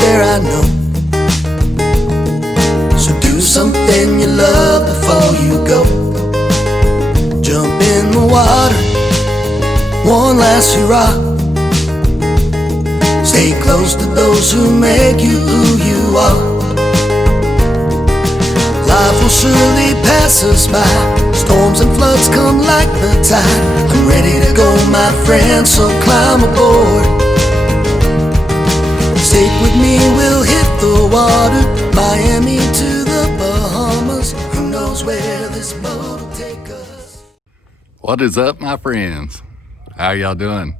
there, I know. So do something you love before you go. Jump in the water, one last hurrah. Stay close to those who make you who you are. Life will surely pass us by. Storms and floods come like the tide. I'm ready to go, my friend, so climb aboard. Stick with me, we'll hit the water. Miami to the Bahamas. Who knows where this boat will take us? What is up, my friends? How y'all doing?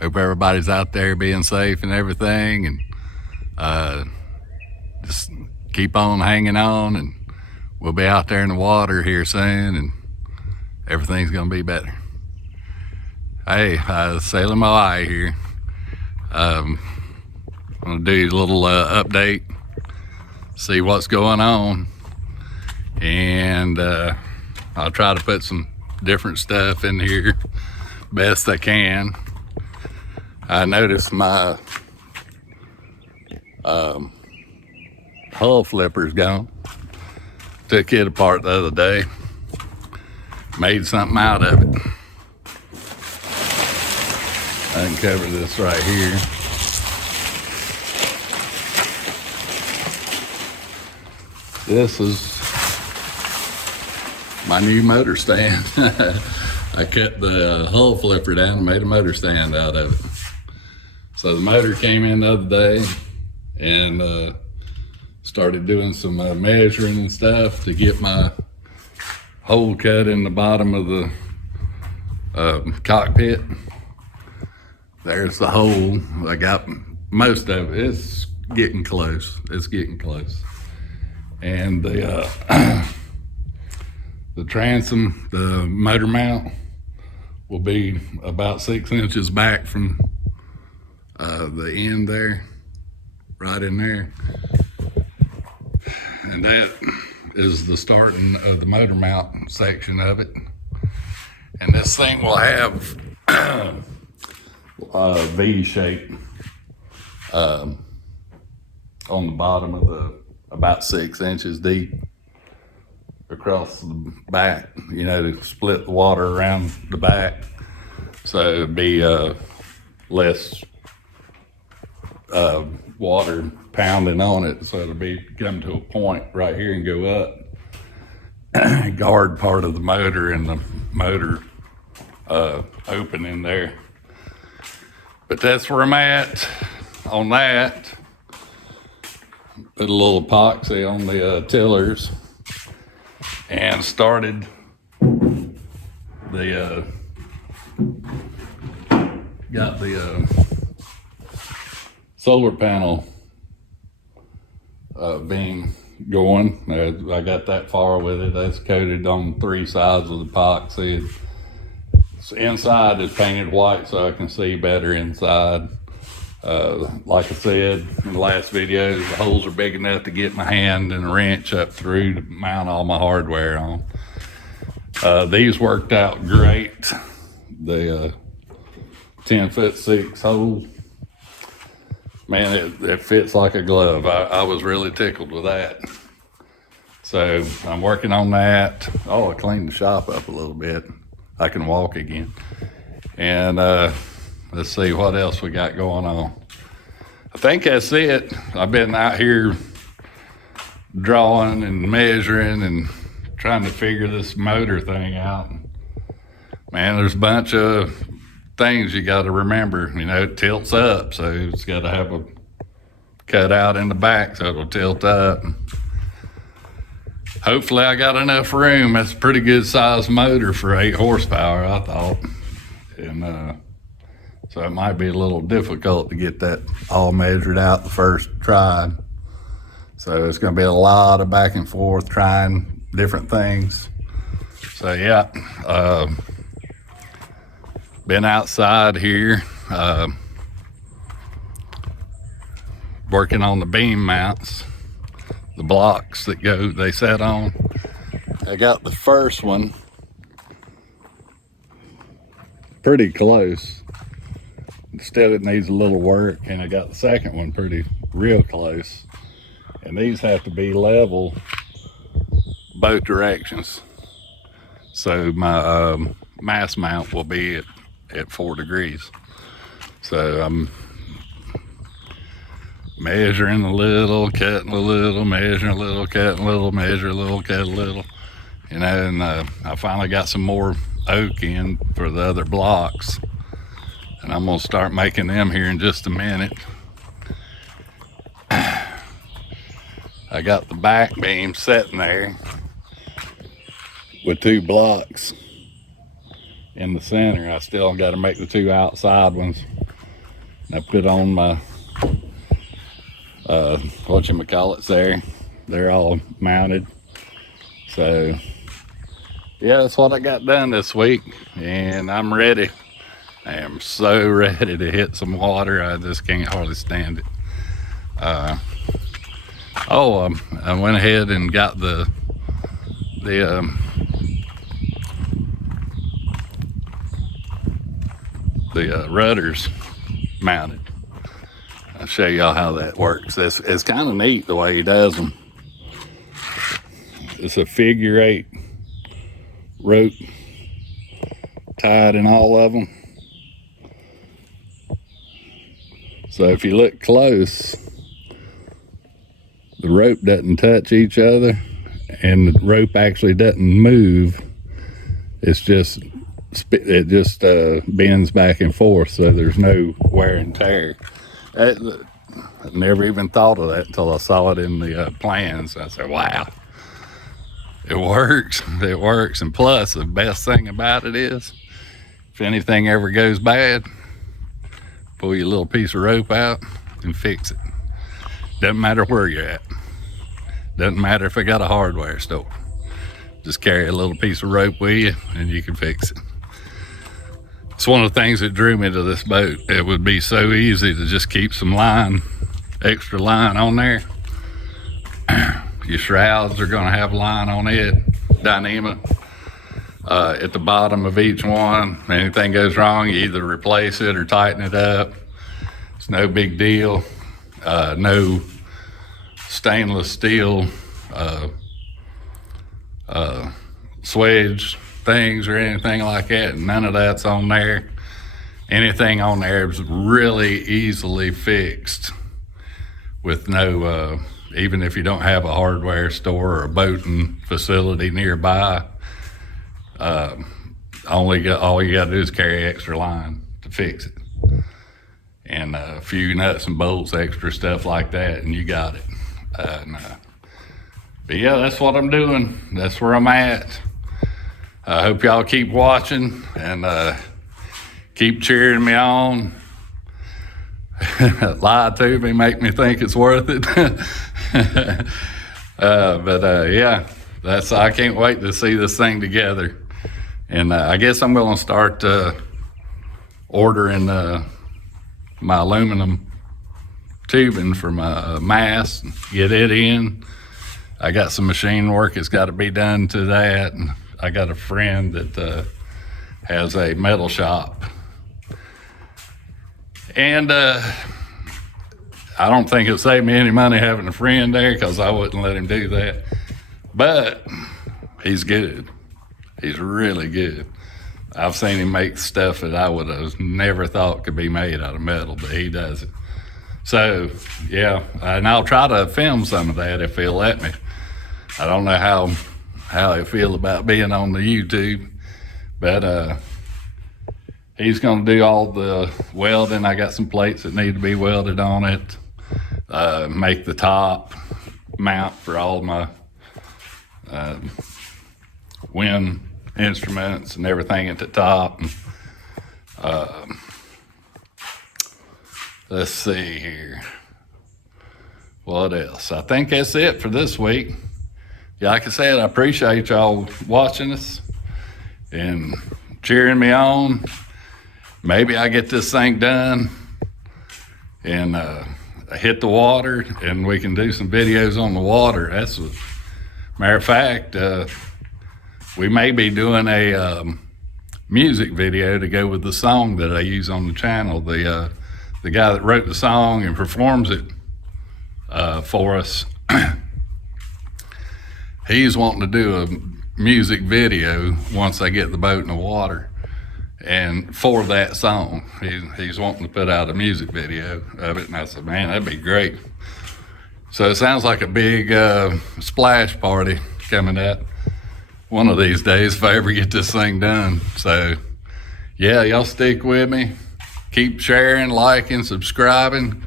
Hope everybody's out there being safe and everything, and just keep on hanging on, and we'll be out there in the water here soon, and everything's gonna be better. Hey, Sailing Moai here. I'm gonna do a little update, see what's going on, and I'll try to put some different stuff in here best I can. I noticed my hull flipper's gone. Took it apart the other day, made something out of it. I can cover this right here. This is my new motor stand. I cut the hull flipper down and made a motor stand out of it. So the motor came in the other day and started doing some measuring and stuff to get my hole cut in the bottom of the cockpit. There's the hole. I got most of it. It's getting close. It's getting close. And the the transom, the motor mount, will be about 6 inches back from the end there, right in there. And that is the starting of the motor mount section of it. And this thing will have a V shape on the bottom of the, about 6 inches deep across the back, you know, to split the water around the back. So it'd be less water pounding on it, so it'll be come to a point right here and go up, guard part of the motor and the motor opening there. But that's where I'm at on that. Put a little epoxy on the tillers and started the got the solar panel beam going. I got that far with it. That's coated on 3 sides with epoxy. So inside is painted white so I can see better inside. Like I said in the last video, the holes are big enough to get my hand and a wrench up through to mount all my hardware on. These worked out great. The 10'6" hole, man, it fits like a glove. I was really tickled with that. So I'm working on that. Oh, I cleaned the shop up a little bit. I can walk again. And let's see what else we got going on. I think that's it. I've been out here drawing and measuring and trying to figure this motor thing out. Man, there's a bunch of things you got to remember. You know, it tilts up, so it's got to have a cutout in the back so it'll tilt up. Hopefully I got enough room. That's a pretty good sized motor for 8 horsepower, I thought. And so it might be a little difficult to get that all measured out the first try. So it's going to be a lot of back and forth trying different things. So yeah, been outside here working on the beam mounts, the blocks that they set on. I got the first one pretty close. Still, it needs a little work, and I got the second one pretty real close. And these have to be level both directions. So my mast mount will be at 4 degrees. So I'm measuring a little, cutting a little, measuring a little, cutting a little, measure a little, cut a little. You know, and I finally got some more oak in for the other blocks. And I'm gonna start making them here in just a minute. I got the back beam sitting there with 2 blocks in the center. I still got to make the 2 outside ones. And I put on my whatchamacallits there. They're all mounted. So yeah, that's what I got done this week, and I'm ready. I am so ready to hit some water. I just can't hardly stand it. I went ahead and got the rudders mounted. I'll show y'all how that works. It's kind of neat the way he does them. It's a figure 8 rope tied in all of them. So if you look close, the rope doesn't touch each other, and the rope actually doesn't move. It just bends back and forth, so there's no wear and tear. I never even thought of that until I saw it in the plans. I said, wow, it works. It works. And plus, the best thing about it is, if anything ever goes bad, pull your little piece of rope out and fix it. Doesn't matter where you're at. Doesn't matter if I got a hardware store. Just carry a little piece of rope with you and you can fix it. It's one of the things that drew me to this boat. It would be so easy to just keep some line, extra line on there. Your shrouds are gonna have line on it, Dyneema. At the bottom of each one, if anything goes wrong, you either replace it or tighten it up. It's no big deal. No stainless steel swedge things or anything like that. None of that's on there. Anything on there is really easily fixed with no, even if you don't have a hardware store or a boating facility nearby. All you got to do is carry extra line to fix it, and a few nuts and bolts, extra stuff like that, and you got it. But yeah, that's what I'm doing. That's where I'm at. I hope y'all keep watching and keep cheering me on. Lie to me, make me think it's worth it. Yeah, I can't wait to see this thing together. And I guess I'm going to start ordering my aluminum tubing for my mast, get it in. I got some machine work that's got to be done to that. And I got a friend that has a metal shop. And I don't think it'll save me any money having a friend there, because I wouldn't let him do that. But he's good. He's really good. I've seen him make stuff that I would have never thought could be made out of metal, but he does it. So, yeah, and I'll try to film some of that if he'll let me. I don't know how he feel about being on the YouTube, but he's going to do all the welding. I got some plates that need to be welded on it, make the top mount for all my wind instruments and everything at the top. Let's see here. What else? I think that's it for this week. Yeah, like I said, I appreciate y'all watching us and cheering me on. Maybe I get this thing done and hit the water, and we can do some videos on the water. That's a matter of fact, we may be doing a music video to go with the song that I use on the channel. The guy that wrote the song and performs it for us, he's wanting to do a music video once I get the boat in the water. And for that song, he's wanting to put out a music video of it. And I said, man, that'd be great. So it sounds like a big splash party coming up one of these days if I ever get this thing done. So yeah, y'all stick with me. Keep sharing, liking, subscribing.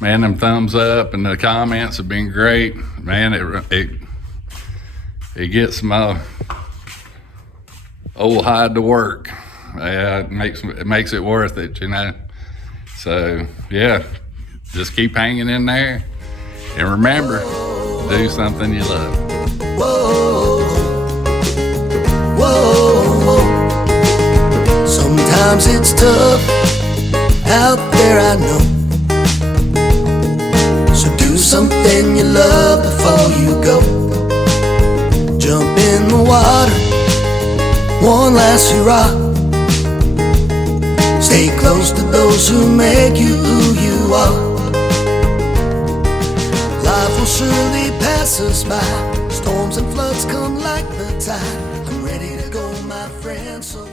Man, them thumbs up and the comments have been great. Man, it gets my old hide to work. Yeah, it makes it worth it, you know. So yeah, just keep hanging in there. And remember, do something you love. Whoa, whoa, whoa. Sometimes it's tough out there, I know. So do something you love before you go. Jump in the water, one last hurrah. Stay close to those who make you who you are. Life will surely pass us by. Storms and floods come like the tide. I'm ready to go, my friend, so